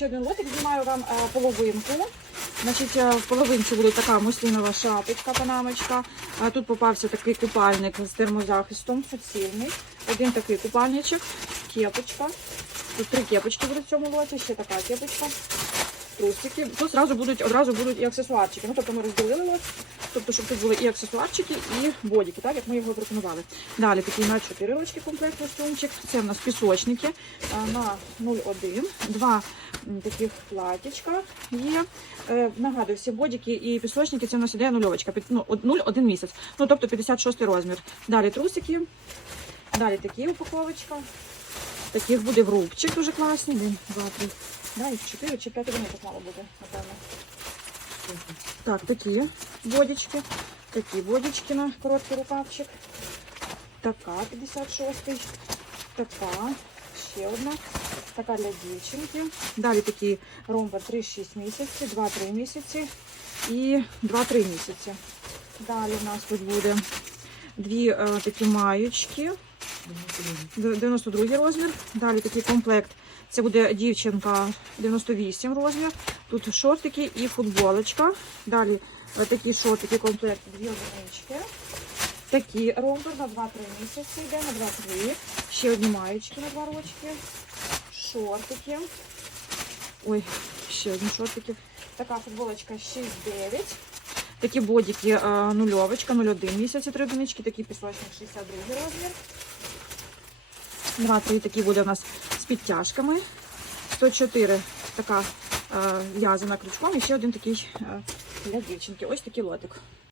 Ще один лотик знімаю вам е, половинку. Значить, е, в половинці буде така муслінова шапочка, панамочка. Тут попався такий купальник з термозахистом, суцільний. Один такий купальничок, кепочка. Тут три кепочки будуть в цьому лоті, ще така кепочка. Трусики. Тут одразу будуть, одразу будуть і аксесуарчики. Ну, тобто ми розділили. Тобто, щоб тут були і аксесуарчики, і бодіки, так як ми його пропонували. Далі такий на 4 рочки комплект костюмчик. Це в нас пісочники на 0,1. Два таких платічка є. Е, нагадую, всі бодіки і пісочники це в нас іде нульовочка. Ну, 0,1 місяць. Ну, тобто 56 розмір. Далі трусики. Далі такі упаковочка. Таких буде в рубчик дуже класний. Один, два, три. Да, їх 4 чи 5 вони так мало буде, напевно. Так, такі бодічки. Такі бодічки на короткий рукавчик. Така 56. Така. Ще одна. Така для дівчинки. Далі такі ромби 3-6 місяців, 2-3 місяці і 2-3 місяці. Далі у нас тут буде дві е, такі маючки. Д- 92 розмір. Далі такий комплект. Це буде дівчинка 98 розмір. Тут шортики і футболочка. Далі е, такі шортики, комплект, дві одинички. Такі ромбер на 2-3 місяці йде, на 2-3. Ще одні маєчки на 2 рочки. Шортики. Ой, ще одні шортики. Така футболочка 6-9. Такі бодики е, нульовочка, 0,1 місяці, 3 одинички. Такі пісочник 62 розмір. Два, три такі буде у нас з підтяжками. 104 така е, в'язана крючком і ще один такий е, для дівчинки. Ось такий лотик.